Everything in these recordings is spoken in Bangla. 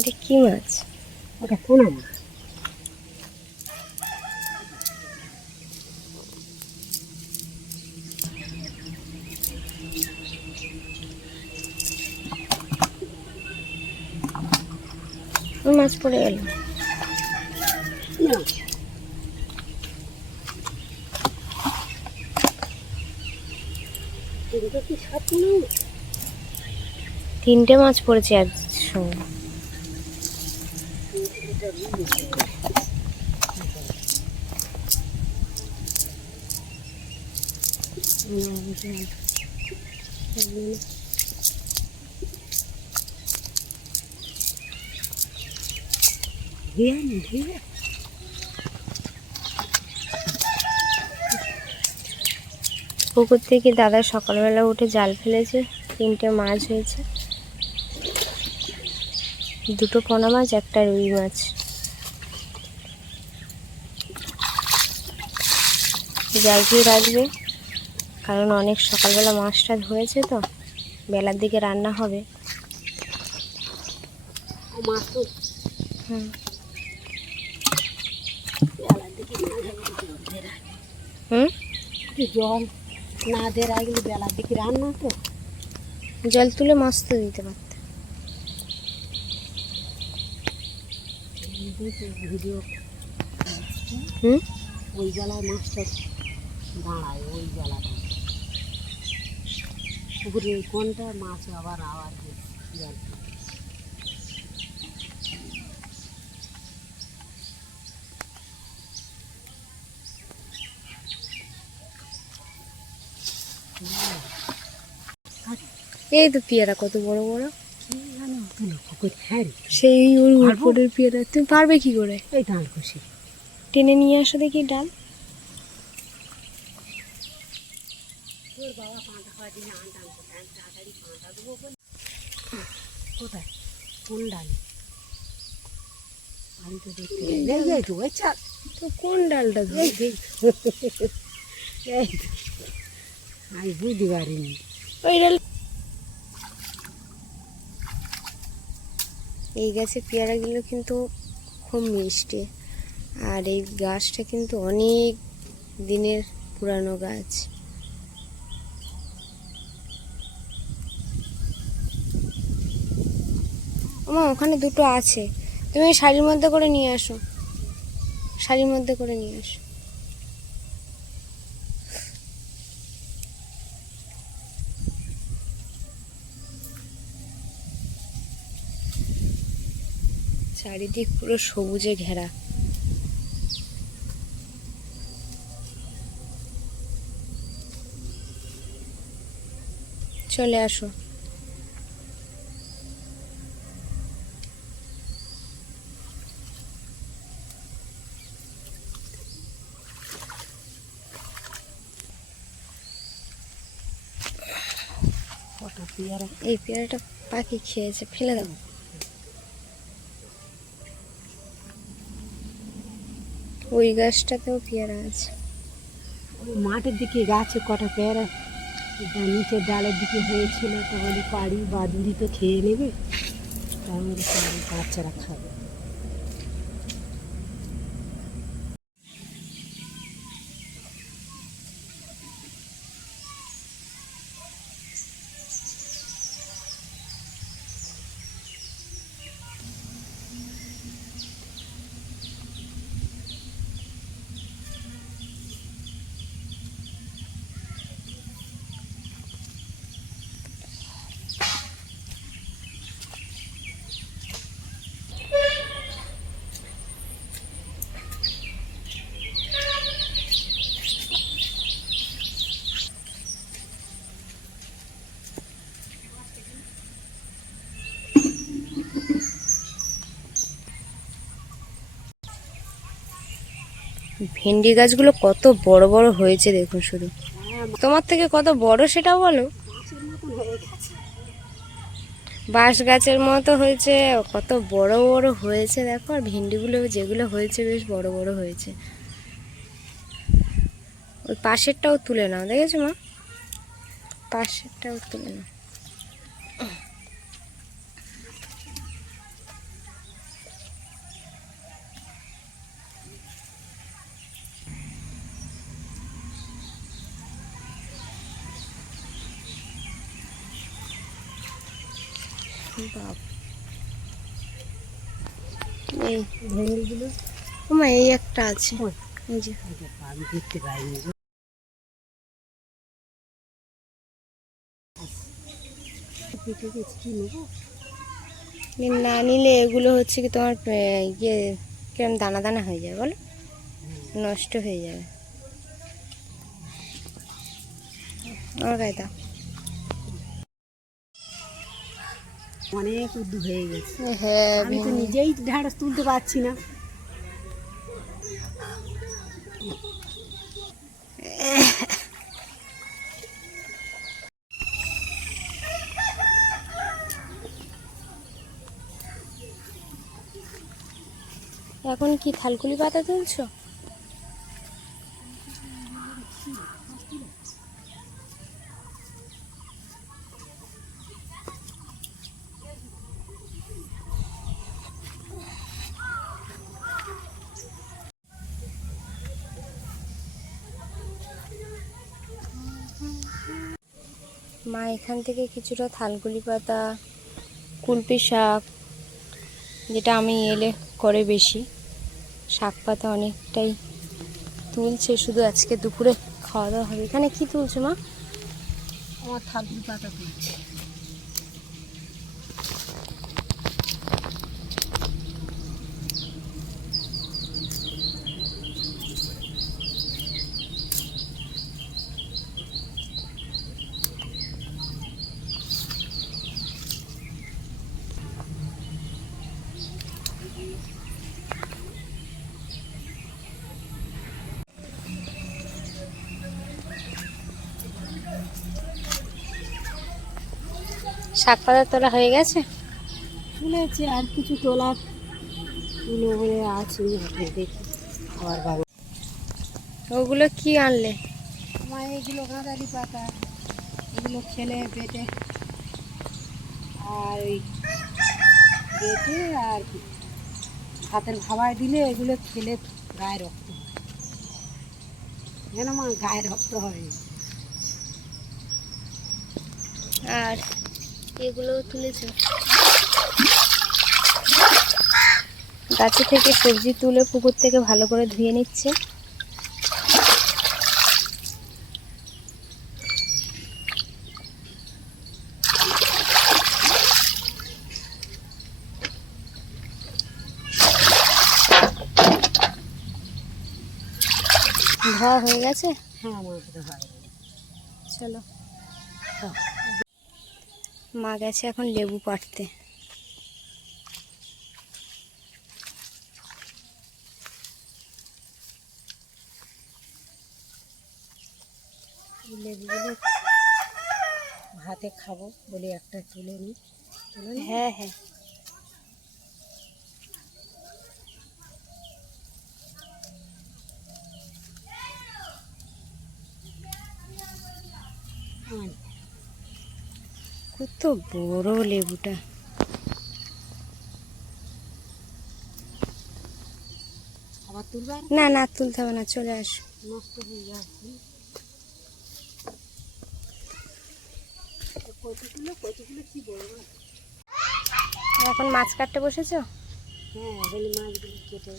এটা কি মাছ? ওটা পোনা মাছ। মাছ পড়ে গেল। তিনটে মাছ পড়েছে একসঙ্গে। পুকুর থেকে দাদা সকালবেলা উঠে জাল ফেলেছে, 3টে মাছ হয়েছে, 2টো পোনা মাছ, 1টা রুই মাছ। জাল দিয়ে রাখবে, কারণ অনেক সকালবেলা মাছটা ধরেছে তো, বেলার দিকে রান্না হবে। জল না দেওয়ার আগে বেলার দিকে রান্না তো, জল তুলে মাছ তো দিতে পারতে। ভিডিও ওই জলায় মাছটা দাঁড়ায়, ওই জলাটা পুকুরে ওই কোনটা মাছ আবার আওয়াজ জল। এই তো পেয়ারা কত বড় বড়, হ্যাঁ সেই ওই উপরের পেয়ারা। তুমি পারবে কি করে? এই ডাল খুশি টেনে নিয়ে আসো দেখি ডাল। তোর বাবা পাঁটা খাওয়ার দিনে আনটান কোথায়, তাড়াতাড়ি পাঁটা দেবো বলে। কোথায়? কোন ডালে? আমি তো দেখতে যাই তো ওই চাল তো কোন ডালটা? আমি বুঝতে পারিনি ওই ডাল। এই গাছের পেয়ারাগুলো কিন্তু খুব মিষ্টি, আর এই গাছটা কিন্তু অনেক দিনের পুরানো গাছ। আমার ওখানে 2টো আছে, তুমি শাড়ির মধ্যে করে নিয়ে আসো, শাড়ির মধ্যে করে নিয়ে আসো। চারিদিক পুরো সবুজে ঘেরা। চলে আসো। পেয়ারা, এই পেয়ারাটা পাখি খেয়েছে, ফেলে দাও। ওই গাছটাতেও পেয়ারা আছে। ওই মাঠের দিকে গাছে কটা পেয়ারা নিচের ডালের দিকে হয়েছিল, তো বলি পাড়ি বাদুড়ি তো খেয়ে নেবে, তার মধ্যে বাচ্চারা খাবে। ভেন্ডি গাছগুলো কত বড় বড় হয়েছে দেখুন শুধু। তোমার থেকে কত বড় সেটাও বলো। বাঁশ গাছের মতো হয়েছে, কত বড় বড় হয়েছে দেখো। আর ভেন্ডিগুলো যেগুলো হয়েছে বেশ বড় বড় হয়েছে। ওই পাশেরটাও তুলে নাও, দেখেছো মা? পাশেরটাও তুলে নাও। বাপ, এই ভেন্ডিগুলো ওমা এই একটা আছে, কই? এই যে এই দেখো, আমি দেখতে পাইনি গো। পেকে গেছে, কি নেবো? না নিলে এগুলো হচ্ছে কি তোমার ইয়ে কিরম দানা দানা হয়ে যায় বলো, নষ্ট হয়ে যাবে। আমার গায়ে দাও। অনেক উদ্দু হয়ে গেছে, হ্যাঁ আমি তো নিজেই ঢ্যাঁড়স তুলতে পারছি না। এখন কি থালকুলি পাতা তুলছো? মা এখান থেকে কিছুটা থালকুলি পাতা, কুলপি শাক, যেটা আমি এলে করে বেশি, শাক পাতা অনেকটাই তুলছে, শুধু আজকে দুপুরে খাওয়া দাওয়া হবে। এখানে কি তুলছো মা? আমার থালকুলি পাতা তুলছে। শাক পাতা তোলা হয়ে গেছে? তুলেছে, আর কিছু তোলার তুলো বলে আছে, দেখি আবার বাবা। ওগুলো কি আনলে? আমার এইগুলো গাঁদালি পাতা, এগুলো খেলে পেটে, আর ওই পেটে আর ভাতের খাবার দিলে এগুলো খেলে গায়ে রক্ত হয়। যেন আমার গায়ে রক্ত হয়। আর এগুলো তুলেছো? গাছে থেকে সবজি তুলে পুকুর থেকে ভালো করে ধুয়ে নিচ্ছে। ধোয়া হয়ে গেছে? হ্যাঁ, আমার তো হয়। চলো, মা গেছে এখন লেবু পাড়তে। এই লেবুগুলো ভাতে খাবো বলে একটা তুলে নিই। হ্যাঁ হ্যাঁ, কত বড় লেবুটা। আবার তুলবার না না তুলতে হবে না, চলে আসো। নষ্ট হয়ে যাচ্ছে। কতগুলো কি বলবো। এখন মাছ কাটতে বসেছো? হ্যাঁ, বলি মাছগুলো কেটে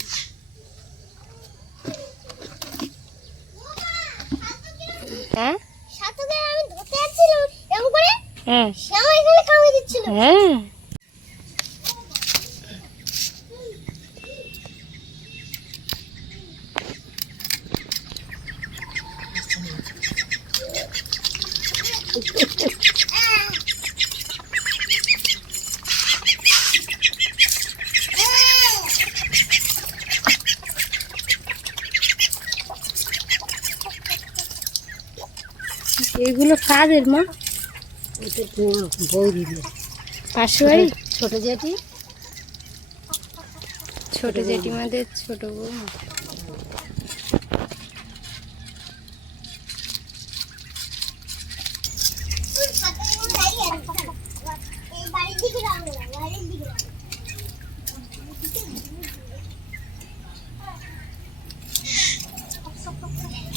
হ্যাঁ সাথে আমি ধরতে যাচ্ছিলাম এরকম করে, হ্যাঁ শ্যাম এখানে কামড়ে দিচ্ছিল। হ্যাঁ, এগুলো কাদের মা? ওটা বই দিল পাশে বাড়ি ছোট জেঠি। ছোট জেঠিমাদের ছোট বউ। সাথে এরকম দাঁড়িয়ে আছে। এই বাড়ির দিকে রাখবো না, বাড়ির দিকে রাখবো।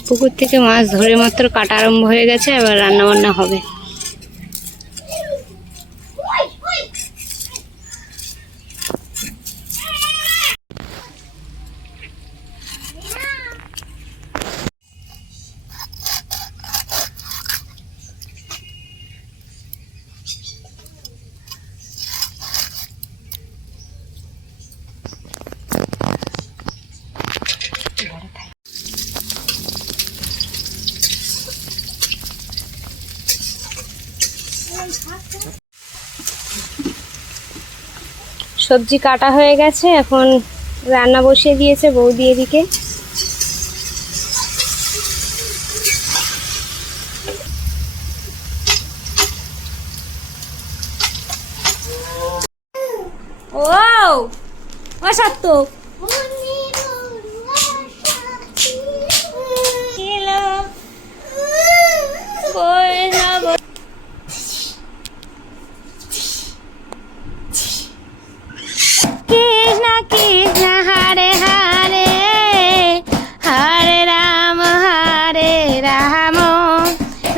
পুকুর থেকে মাছ ধরে মাত্র কাটা আরম্ভ হয়ে গেছে, এবার রান্না বান্না হবে। সবজি কাটা হয়ে গেছে, এখন রান্না বসিয়ে দিয়েছে বৌদি এদিকে। ও সত্য কৃষ্ণ কৃষ্ণ হরে হরে হরে রাম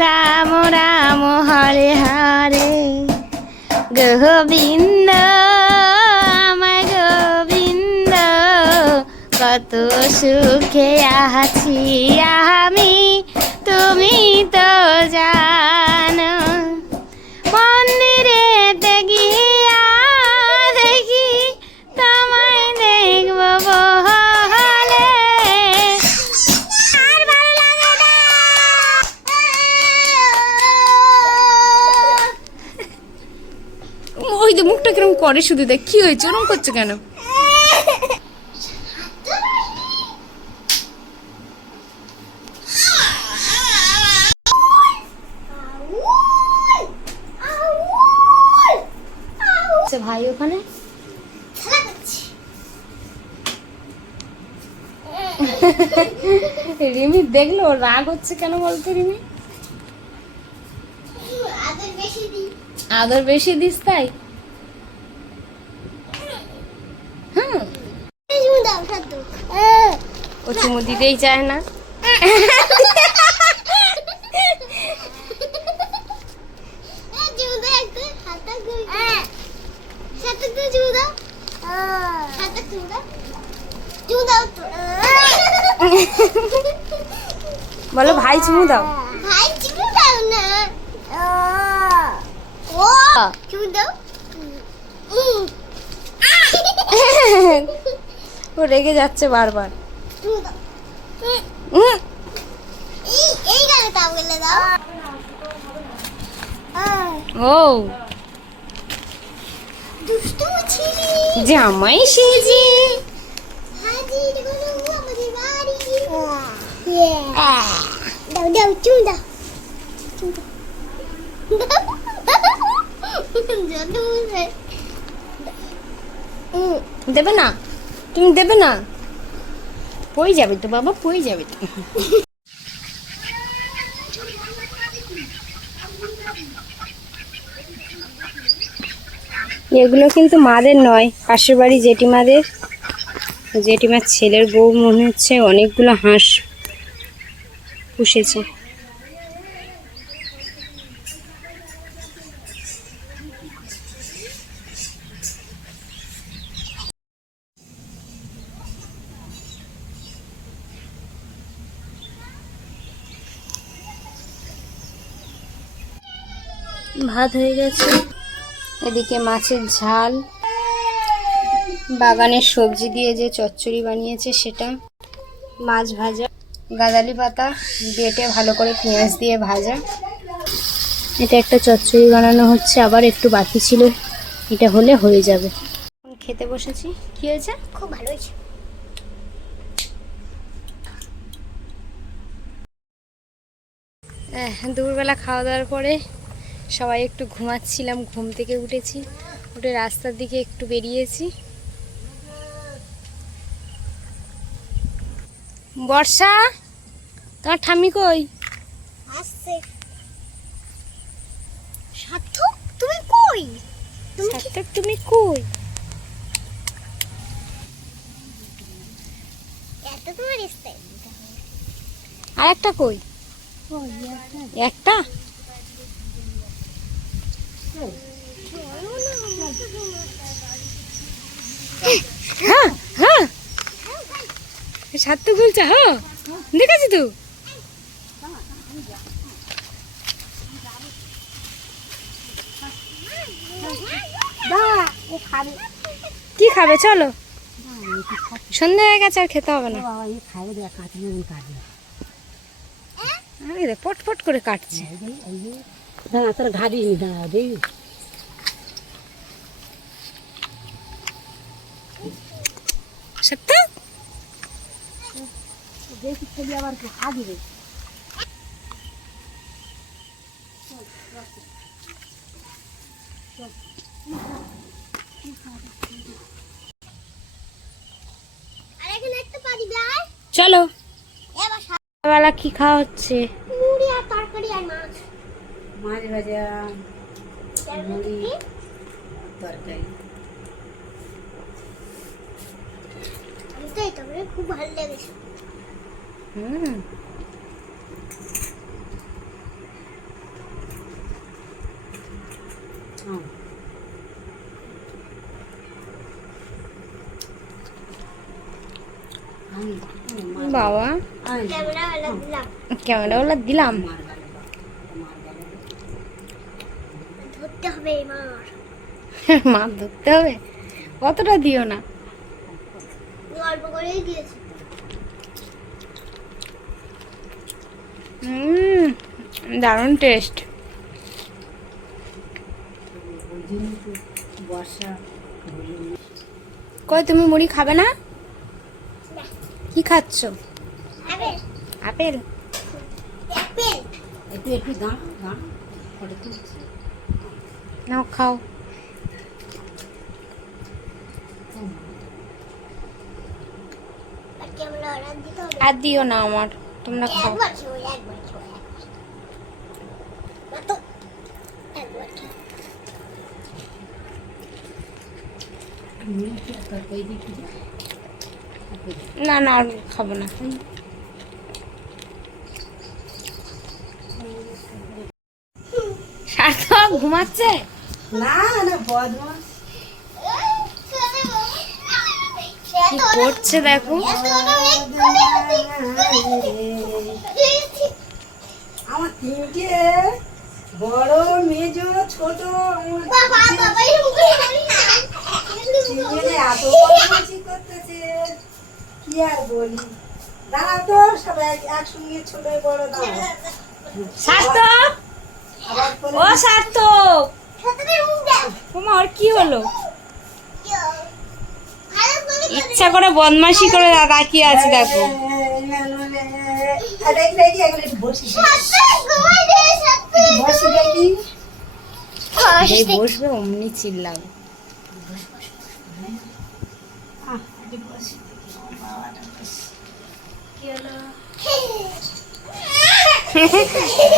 রাম রাম হরে হরে গোবিন্দ আমার গোবিন্দ কত সুখে আছি আমি তুমি তো জানো মন্দিরেতে গিয়া দেখি তোমায় দেখব বলে আর ভালো লাগে না। ওই তো মুখটা কিরম করে শুধু, দেখ কি হয়েছে, ওরম করছে কেন? ভাই ওখানে রিমি দেখলো, রাগ হচ্ছে কেন বলতো রিমি? আদর বেশি দিস তাই? ও চুমু দিতেই চায় না। বলো ভাই চুমু দাও। ভাই চুমু দাও না। ও চুমু দাও। ও রেগে যাচ্ছে বারবার। চুমু দাও। এই গালে দাও, গেলে দাও। ও দুষ্টু ছিলি। জামাই সেজে হাজির হলো আমাদের বাড়ি। দাও দাও চুমু দাও। দেবে না? তুমি দেবে না? পড়ে যাবে তো বাবা, পড়ে যাবে তো। এগুলো কিন্তু মাদের নয়, পাশের বাড়ি জেঠিমাদের। জেঠিমার ছেলের বউ মনে হচ্ছে অনেকগুলো হাঁস পুষেছে। ভাত হয়ে গেছে, এদিকে মাছের ঝাল, বাগানের সবজি দিয়ে যে চচ্চড়ি বানিয়েছে সেটা, মাছ ভাজা, গাঁদালি পাতা বেটে ভালো করে পেঁয়াজ দিয়ে ভাজা। এটা একটা চচ্চড়ি বানানো হচ্ছে, আবার একটু বাকি ছিল, এটা হলে হয়ে যাবে। খেতে বসেছি। কি হয়েছে? খুব ভালো হয়েছে। দুপুরবেলা খাওয়া দাওয়ার পরে সবাই একটু ঘুমাচ্ছিলাম, ঘুম থেকে উঠেছি, উঠে রাস্তার দিকে একটু বেরিয়েছি। বর্ষা, তোমার ঠাম্মি কই? আসছে। সার্থক তুমি কই? সার্থক তুমি কই? এত তোমার স্টাইল। আর একটা কই? একটা হ্যাঁ হ্যাঁ সার্থক বলছে। হ্যাঁ দেখেছি তো। কি খাবে? চলো, সন্ধ্যা হয়ে গেছে, আর খেতে হবে না। পট পট করে কাটছে। তোর ঘাড়ি দাঁড়া দেই সত্য দেখি ছেলে আবার হাগবে। আর এখানে একটা পারি ভাই। চলো এবার বেলা কি খাওয়া হচ্ছে? মুড়ি আর তরকারি আর মাছ। মাছ ভাজা, মুড়ি, কি? তরকারি। আমি তো এটা আমার খুব ভালো লেগেছে। হুম হ্যাঁ। বাবা ক্যামেরা वाला দিলাম। ক্যামেরাওয়ালা দিলাম। ধরতে হবে মার। মাছ ধরতে হবে, কতটা দিও না। অল্প করেই দিয়েছি। দারুণ টেস্ট। বর্ষা কই তুমি মুড়ি খাবে না? কি খাচ্ছ? Apple apple? আপেল একটু একটু দাঁড় দাঁড় ফটো তুলছি। নাও খাও। আর ক্যামেরা वाला দিতে হবে। আর দিও না আমার, তোমরা খাও। একবার খেও একবার খেও। না তো একবার খেও। তরকারি দিয়ে কি না না আর খাবো না। সার্থক ঘুমাচ্ছে? না না বদমাস। কি করছে দেখো। আমার তিনটে বড় মেজ ছোট তিনজনে এত বদমাশি করতেছে কি আর বলি। দাঁড়াও তো সবাই একসঙ্গে ছোট বড় দাঁড়াও। সার্থক, আবার ও সার্থক, তোমার কি হলো? ইচ্ছা করে বদমাশি করে তাকিয়ে আছে দেখো। এই বসবে অমনি চিল্লাবে।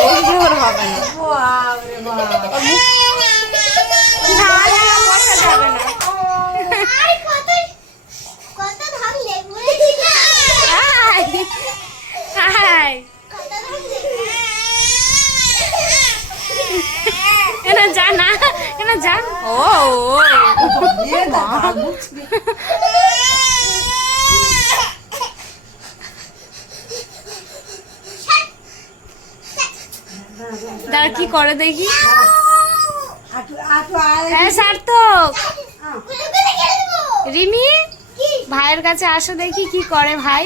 বসবে ওর হবে না। না না বসা যাবে না। হাই হাই এনা যা না, এনা যা। ও দাঁড়া কি করে দেখি। হ্যাঁ সার্থক, রিমি ভাইয়ের কাছে আসো দেখি কি করে ভাই।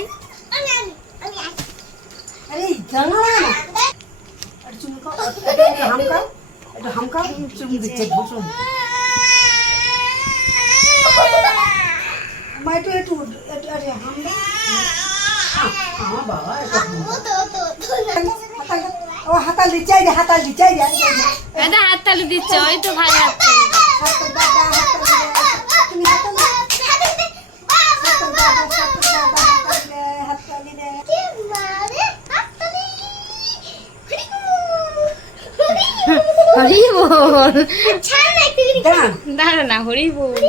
আরে জানো না একটু হামকা চুমু দিচ্ছে ভূষণ। একটু একটু একটু আরে হামকা। আমার বাবা ও হাতাল দিচ্ছে হাতাল দিচ্ছে। দাদা হাততালি দিচ্ছে, ওই তো ভাই হাততালি। তুমি হাতাল হরি বল, দাঁড়ান দাঁড়া না, হরি বল।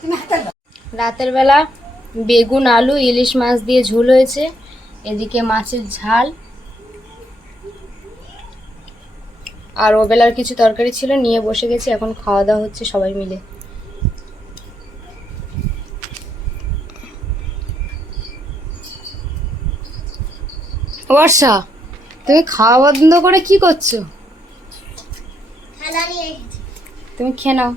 তুমি হাতাল দাও। রাতের বেলা বেগুন আলু ইলিশ মাছ দিয়ে ঝোল হয়েছে, এদিকে মাছের ঝাল, আর ওবেলার কিছু তরকারি ছিল নিয়ে বসে গেছি। এখন খাওয়া দাওয়া হচ্ছে সবাই মিলে। বর্ষা, তুমি খাওয়া বন্ধ করে কি করছো? থালা নিয়ে এসেছি। তুমি খেয়ে নাও।